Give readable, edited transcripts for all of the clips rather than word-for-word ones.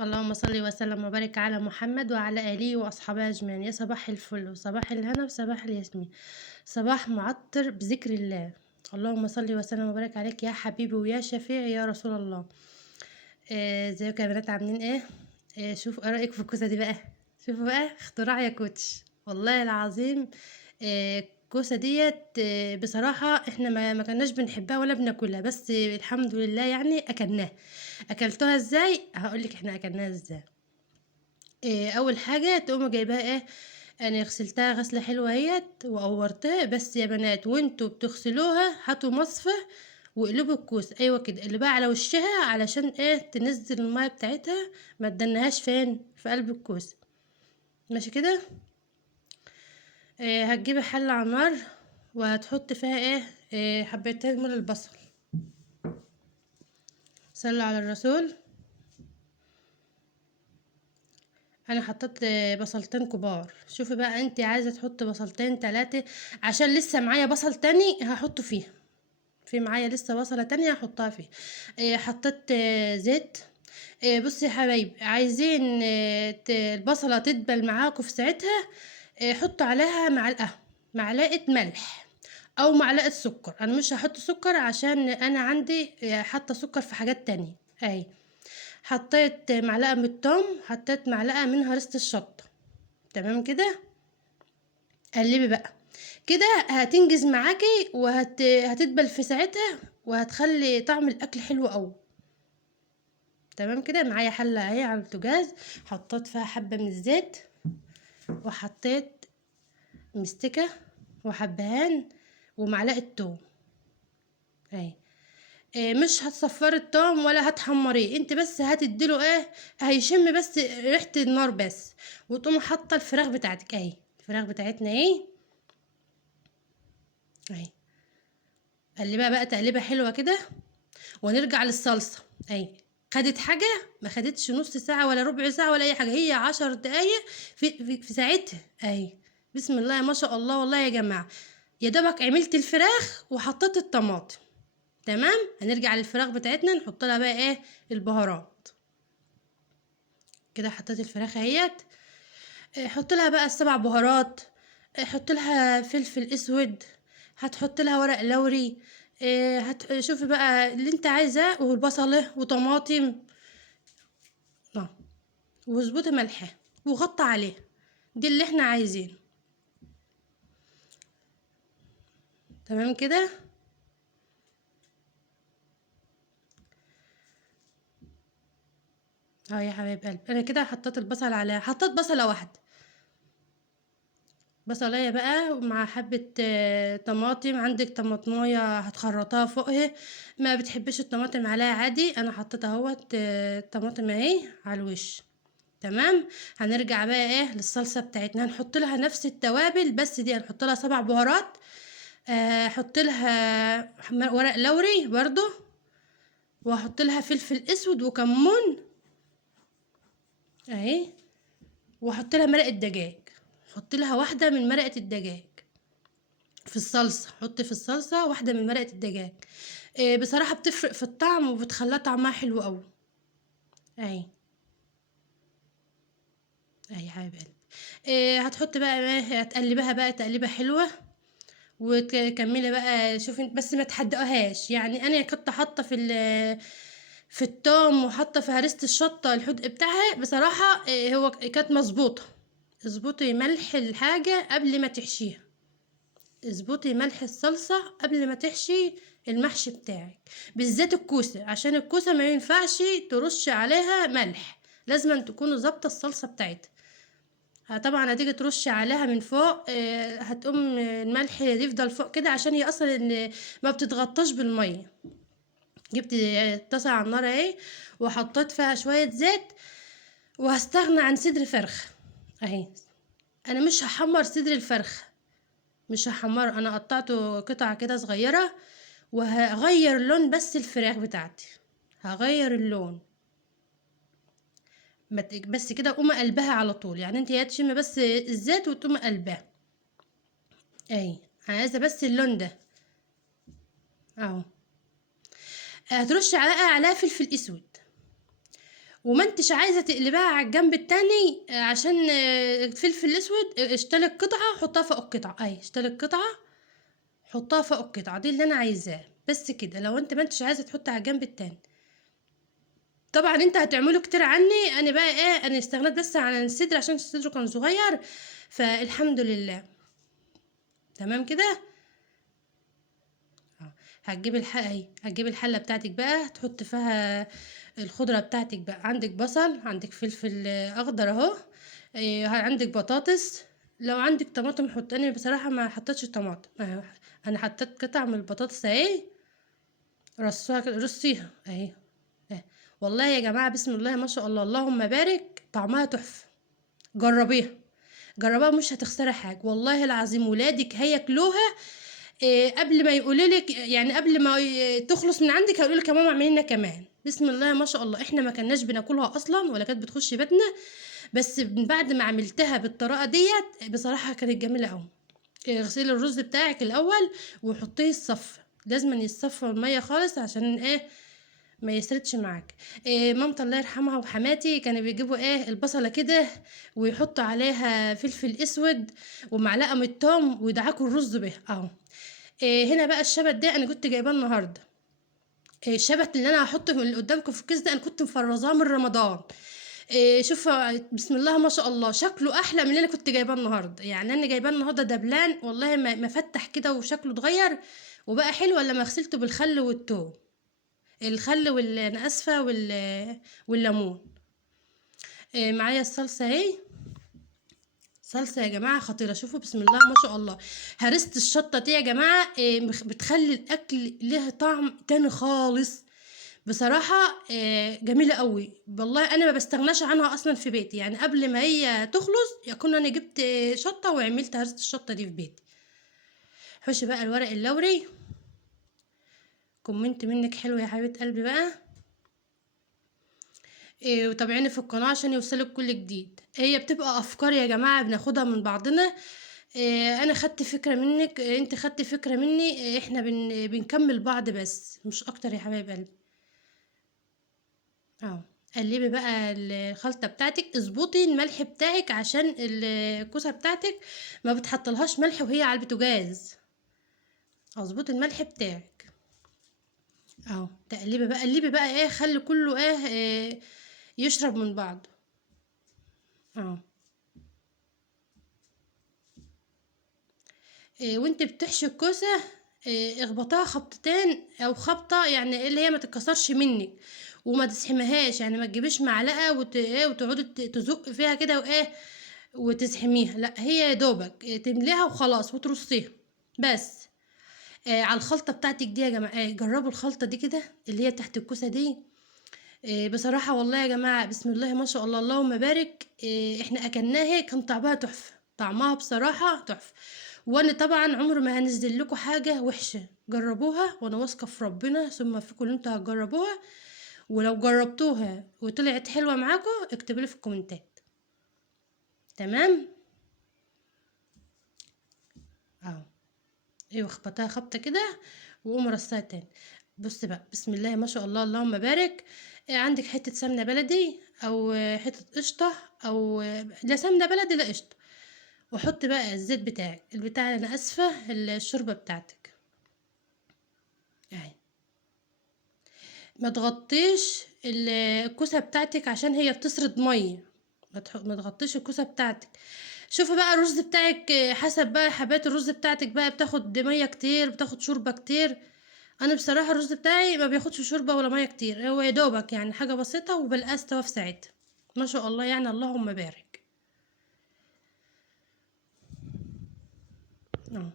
اللهم صل وسلم وبارك على محمد وعلى آله وأصحابه أجمعين. يا صباح الفل وصباح الهنا وصباح الياسمين، صباح معطر بذكر الله. اللهم صل وسلم وبارك عليك يا حبيبي ويا شفيعي يا رسول الله. ازيكم يا بنات، عاملين ايه؟ شوفوا ايه رأيك في الكوسة دي بقى. شوفوا بقى اختراع يا كوتش، والله العظيم. الكوسة ديت بصراحة احنا ما كناش بنحبها ولا بناكلها، بس الحمد لله يعني اكلناها. اكلتوها ازاي؟ هقولك احنا اكلناها ازاي. اول حاجه تقوموا جايباها ايه. انا غسلتها غسله حلوه اهيت وقورتها، بس يا بنات وانتوا بتغسلوها هاتوا مصفى واقلبوا الكوس، ايوه كده اللي بقى على وشها علشان ايه تنزل الميه بتاعتها، ما تدنهاش فين في قلب الكوس. ماشي كده. هتجيبي حله على النار وهتحط فيها حبتين من البصل. صلوا على الرسول. انا حطيت بصلتين كبار. شوفي بقى انت عايزه تحطي بصلتين 3، عشان لسه معايا بصل تاني هحطه فيها. في معايا لسه بصله تانية هحطها فيه. حطيت زيت. بصي يا حبايبي، عايزين البصله تدبل معاكم في ساعتها. حطوا عليها معلقه ملح او معلقه سكر. انا مش هحط سكر عشان انا عندي حاطه سكر في حاجات تانية. اهي حطيت معلقه من التوم، حطيت معلقه من هرسة الشطه. تمام كده. قلبي بقى كده، هتنجز معاكي هتدبل في ساعتها وهتخلي طعم الاكل حلو قوي. تمام كده. معايا حله اهي على البوتاجاز، حطيت فيها حبه من الزيت، وحطيت مستكه وحبهان ومعلقه توم. اهي مش هتصفري التوم ولا هتحمريه، انت بس هتديله هيشم بس ريحه النار بس. وتقوم حاطه الفراخ بتاعتك اهي. الفراخ بتاعتنا اهي. قلبها بقى تقليبه حلوه كده، ونرجع للصلصه. اهي خدت حاجه، ما خدتش نص ساعه ولا ربع ساعه ولا اي حاجه، هي 10 دقايق في ساعتها. اهي بسم الله ما شاء الله. والله يا جماعه يا دوبك عملت الفراخ وحطيت الطماطم. تمام. هنرجع للفراخ بتاعتنا نحط لها بقى البهارات. كده حطيت الفراخ اهيت. حط لها بقى السبع بهارات. حط لها فلفل اسود، هتحط لها ورق لوري. شوفي بقى اللي انت عايزاه، والبصله وطماطم. اه واظبطي ملح وغطي عليه. دي اللي احنا عايزينه. تمام كده. اه يا حبايب قلبي، انا كده حطيت البصل عليها، حطيت بصله واحده. بصلايه بقى مع حبه طماطم. عندك طماطمايه هتخرطها فوقها، ما بتحبش الطماطم عليها عادي. انا حطيت اهوت طماطم اهي على الوش. تمام. هنرجع بقى للصلصه بتاعتنا، هنحط لها نفس التوابل، بس دي هنحط لها 7 بهارات. احط لها ورق لوري برضو، واحط لها فلفل اسود وكمون اهي. واحط لها مرقه دجاج، حط لها واحده من مرقه الدجاج في الصلصه. حطي في الصلصه واحده من مرقه الدجاج. بصراحه بتفرق في الطعم وبتخليها طعمها حلو قوي. اهي اهي حبيب قلبي. هتحط بقى هتقلبها بقى تقليبه حلوه وتكملي بقى. شوفي انت بس ما تحدقهاش، يعني انا كنت حاطه في التوم وحاطه في هريسه الشطه الحدق بتاعها بصراحه. هو كانت مظبوطه. اظبطي ملح الحاجه قبل ما تحشيها. اظبطي ملح الصلصه قبل ما تحشي المحشي بتاعك، بالذات الكوسه، عشان الكوسه ما ينفعش ترش عليها ملح، لازم أن تكونوا ظابطه الصلصه بتاعتها. طبعا هتيجي ترش عليها من فوق. هتقوم الملح يفضل فوق كده، عشان هي اصلا ما بتتغطاش بالميه. جبت طاسه على النار اهي، وحطيت فيها شويه زيت، وهستغنى عن صدر فرخ اهي. انا مش هحمر صدر الفرخ، مش هحمر، انا قطعته قطع كده صغيره، وهغير لون بس الفراخ بتاعتي، هغير اللون. بس كده قوم قلبها على طول، يعني انت تشمي بس الزيت وتقوم قلبها اهي. عايزه بس اللون ده اهو. هترش عليها فلفل اسود، وما انتش عايزه تقلبها على الجنب التاني عشان فلفل اسود، اشتري قطعه حطها فوق القطعه اهي، اشتري قطعه حطها فوق القطعه دي اللي انا عايزاه، بس كده. لو انت ما انتش عايزه تحطي على الجنب التاني. طبعا انت هتعمله كتير عني، انا بقى ايه، انا استغنيت بس عن الصدر عشان الصدر كان صغير، فالحمد لله. تمام كده. هتجيب الحلة اهي، هتجيب الحلة بتاعتك بقى تحط فيها الخضرة بتاعتك بقى. عندك بصل، عندك فلفل اخضر اهو، عندك بطاطس، لو عندك طماطم حط. انا بصراحة ما حطيتش طماطم انا حطيت قطع من البطاطس اهي، رصوها كده، رصيها اهي. والله يا جماعة بسم الله ما شاء الله اللهم بارك، طعمها تحفة. جربيها، جربها مش هتخسري حاجة والله العظيم. ولادك هياكلوها قبل ما يقولوا لك، يعني قبل ما تخلص من عندك هيقولوا لك يا ماما اعملي لنا كمان. بسم الله ما شاء الله، احنا ما كناش بناكلها اصلا ولا كانت بتخش بيتنا، بس من بعد ما عملتها بالطريقه ديت بصراحه كانت جميله قوي. اغسلي الرز بتاعك الاول وحطيه الصف، لازم يتصفى الميه خالص عشان ايه ما يسردش معاك. مامتي الله يرحمها وحماتي كانوا بيجيبوا ايه البصله كده ويحطوا عليها فلفل اسود ومعلقه من التوم ويدعكوا الرز بيها اهو. هنا بقى الشبت ده انا كنت جايباه النهارده. الشبت اللي انا هحطه اللي قدامكم في الكيس ده انا كنت مفرزاه من رمضان. شوف بسم الله ما شاء الله شكله احلى من اللي انا كنت جايباه النهارده. يعني انا جايباه النهارده دبلان والله ما فتح كده وشكله اتغير وبقى حلو لما غسلته بالخل والثوم، الخل انا اسفه والليمون. معايا الصلصه اهي، صلصه يا جماعه خطيره. شوفوا بسم الله ما شاء الله، هرسه الشطه دي يا جماعه بتخلي الاكل له طعم تاني خالص. بصراحه جميله قوي والله، انا ما بستغناش عنها اصلا في بيتي. يعني قبل ما هي تخلص يكون انا جبت شطه وعملت هرسه الشطه دي في بيتي. حوشي بقى الورق اللوري، كومنت منك حلو يا حبيبه قلبي بقى. وتابعيني في القناة عشان يوصلك كل جديد. هي بتبقى افكار يا جماعة بناخدها من بعضنا. انا خدت فكرة منك، انت خدت فكرة مني، احنا بنكمل بعض بس مش اكتر يا حبايب قلبي. اه قلبي بقى الخلطة بتاعتك، اظبطي الملح بتاعك عشان الكوسة بتاعتك ما بتحطلهاش ملح وهي على البوتاجاز. اظبطي الملح بتاعك اهو. تقلبي بقى، قلبي بقى ايه، خلي كله ايه يشرب من بعض اه. وانت بتحشي الكوسه اخبطها خبطتين او خبطه، يعني اللي هي ما تتكسرش منك وما تزحمهاش. يعني ما تجيبيش معلقه وتقعدي تزق فيها كده وايه وتزحميها، لا هي يا دوبك تمليها وخلاص وترصيها بس. على الخلطه بتاعتك دي يا جماعه، جربوا الخلطه دي كده اللي هي تحت الكوسه دي. بصراحه والله يا جماعه بسم الله ما شاء الله اللهم بارك. احنا اكلناها كان طعمها تحفه، طعمها بصراحه تحفه. وانا طبعا عمر ما هنزل لكم حاجه وحشه، جربوها وانا واثقه في ربنا ثم فيكم اللي انتوا هتجربوها. ولو جربتوها وطلعت حلوه معاكم اكتبوا لي في الكومنتات. تمام اهو. ايوه خبطها خبطه كده وقوم رصها تاني. بص بقى بسم الله ما شاء الله اللهم بارك. عندك حته سمنه بلدي او حته قشطه او لا سمنه بلدي لا قشطه، وحط بقى الزيت بتاعك البتاع، انا اسفه الشوربه بتاعتك اهي. ما تغطيش الكوسه بتاعتك عشان هي بتسرد ميه، ما تغطيش الكوسه بتاعتك. شوفي بقى الرز بتاعك حسب بقى حبات الرز بتاعتك بقى بتاخد ميه كتير بتاخد شوربه كتير. انا بصراحه الرز بتاعي ما بياخدش شوربه ولا ميه كتير، هو يا دوبك يعني حاجه بسيطه وبلقاه استوى في ساعتها. ما شاء الله يعني اللهم بارك اه.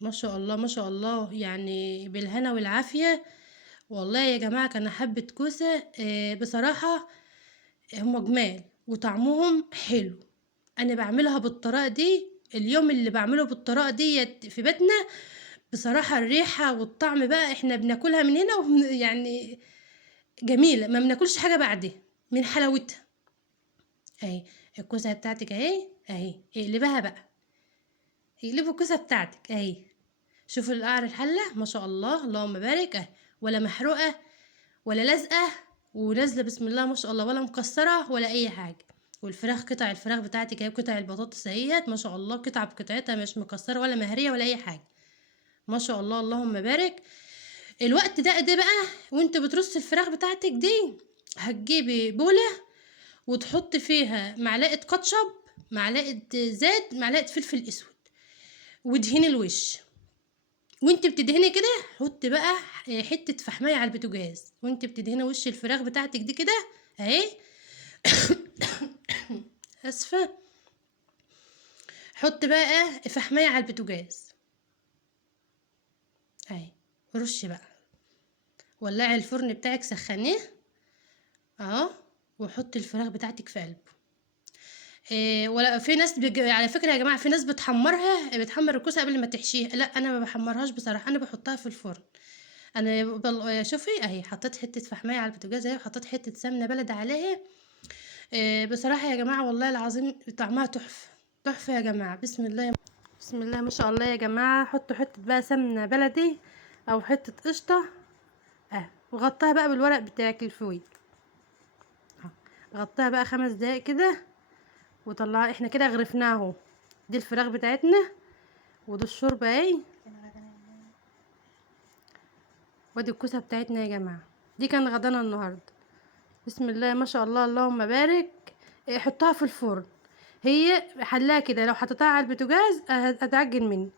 ما شاء الله ما شاء الله يعني بالهنا والعافيه. والله يا جماعه كان حبه كوسه بصراحه هما جمال وطعمهم حلو. انا بعملها بالطريقه دي، اليوم اللي بعمله بالطريقه ديت في بيتنا بصراحه الريحه والطعم بقى احنا بناكلها من هنا يعني جميله، ما بناكلش حاجه بعدها من حلاوتها اهي. الكوسه بتاعتك اهي اهي، اقلبها بقى، اقلبوا الكوسه بتاعتك اهي. شوفوا القعر الحله ما شاء الله اللهم بارك اهي، ولا محروقه ولا لازقه ونازله بسم الله ما شاء الله، ولا مكسره ولا اي حاجه. والفراخ، قطع الفراخ بتاعتي جايب قطع البطاطس اهيت ما شاء الله، قطعه بقطعتها، مش مكسره ولا مهريه ولا اي حاجه، ما شاء الله اللهم بارك. الوقت ده بقى وانت بترصي الفراخ بتاعتك دي، هتجيبي بوله وتحطي فيها معلقه كاتشب، معلقه زيت، معلقه فلفل اسود، ودهني الوش. وانت بتدهني كده حطي بقى حته فحمايه على البوتاجاز، وانت بتدهني وش الفراخ بتاعتك دي كده اهي. اسفه. حط بقى فحمايه على البوتاجاز اهي، رشي بقى، ولعي الفرن بتاعك سخنيه اهو، وحطي الفراخ بتاعتك في قلبه. إيه، ولا في ناس على فكره يا جماعه، في ناس بتحمرها، بتحمر الكوسه قبل ما تحشيها. لا انا ما بحمرهاش بصراحه، انا بحطها في الفرن. انا شوفي اهي، حطيت حته فحمايه على البوتاجاز اهي، وحطيت حته سمنه بلدي عليها. إيه بصراحه يا جماعه والله العظيم طعمها تحفه، تحفه يا جماعه. بسم الله، بسم الله ما شاء الله يا جماعه. حطوا حته بقى سمنه بلدي او حته قشطه وغطاها بقى بالورق بتاعك الفويل. غطاها بقى 5 دقايق كده وطلعها. احنا كده غرفناها اهو. دي الفراخ بتاعتنا، ودي الشوربه اهي، وادي الكوسه بتاعتنا يا جماعه. دي كان غدانا النهارده. بسم الله ما شاء الله اللهم بارك. حطها في الفرن. هي حلاها كده، لو حطيتها على البوتاجاز هتعجن مني.